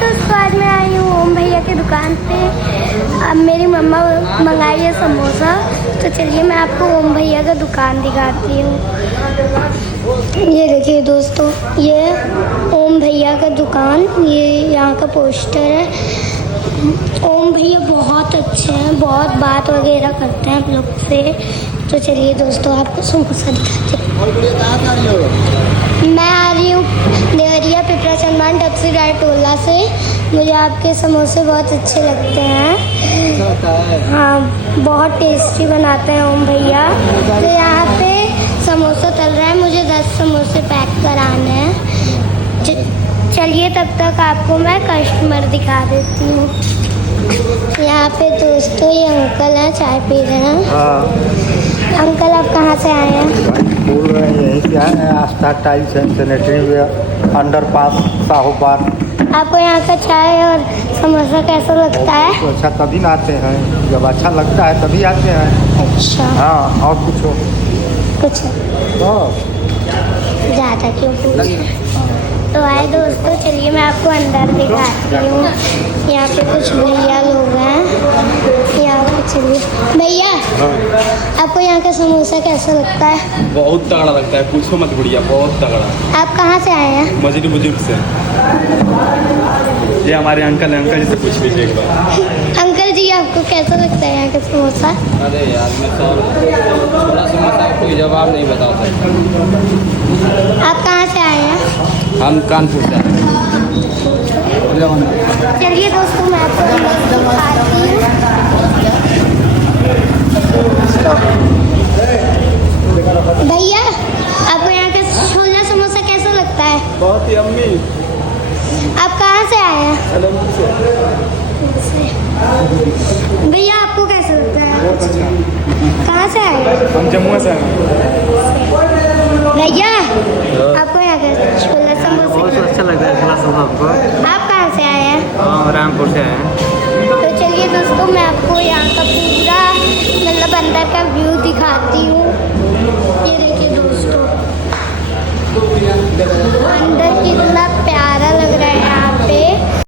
दोस्तों, आज मैं आई हूँ ओम भैया की दुकान पे। अब मेरी मम्मा मंगाई है समोसा, तो चलिए मैं आपको ओम भैया का दुकान दिखाती हूँ। ये देखिए दोस्तों, ये ओम भैया का दुकान, ये यहाँ का पोस्टर है। ओम भैया बहुत अच्छे हैं, बहुत बात वगैरह करते हैं आप लोग से। तो चलिए दोस्तों, आपको समोसा दिखाते हैं। मैं आ रही हूँ देवरिया पिपरा चंदन टपसी टोला से। मुझे आपके समोसे बहुत अच्छे लगते हैं। हाँ, बहुत टेस्टी बनाते हैं ओम भैया। तो यहाँ पे समोसा तल रहा है, मुझे 10 समोसे पैक कराने हैं। चलिए तब तक आपको मैं कस्टमर दिखा देती हूँ। यहाँ पे दोस्तों ये अंकल हैं, चाय पी रहे हैं। अंकल आप कहाँ से आए हैं? बोल रहे हैं यहीं से आए हैं, Aastha tiles and sanitary ware, underpass Sahupar. आपको यहाँ का चाय और समोसा कैसा लगता है? तो अच्छा तभी ना आते हैं, जब अच्छा लगता है तभी आते हैं। अच्छा, हाँ, और कुछ हो कुछ ज़्यादा क्यों पूछ। तो आए दोस्तों, चलिए मैं आपको अंदर दिखाती हूँ। यहाँ पे कुछ भैया लोग हैं। यहाँ पे चलिए भैया, आपको यहाँ का समोसा कैसा लगता है? बहुत तगड़ा लगता है, पूछो मत गुड़िया, बहुत तगड़ा। आप कहाँ से आए हैं? मस्जिद बुजुर्ग से। ये हमारे अंकल हैं, अंकल जी से पूछ लीजिए एक बार। अंकल जी, आपको कैसा लगता है यहाँ का समोसा? अरे यार, मैं तो थोड़ा समोसा कोई जवाब नहीं बता सकता। आप कहाँ से आए हैं? हम कानपुर से आए। चलिए दोस्तों, मैं आपको दिखाती हूँ। भैया, आपको यहाँ का छोला समोसा कैसा लगता है? बहुत ही अम्मी। आप कहाँ से आए हैं? भैया, आपको कैसा लगता है? कहाँ से आए हैं? हम जम्मू से आए। भैया, आपको यहाँ का छोला समोसा बहुत अच्छा लग रहा है छोला समोसा। आप कहाँ से आए हैं? हाँ, रामपुर से आए हैं। तो चलिए दोस्तों, मैं आपको यहाँ का पूरा मतलब अंदर का व्यू दिखाती हूँ।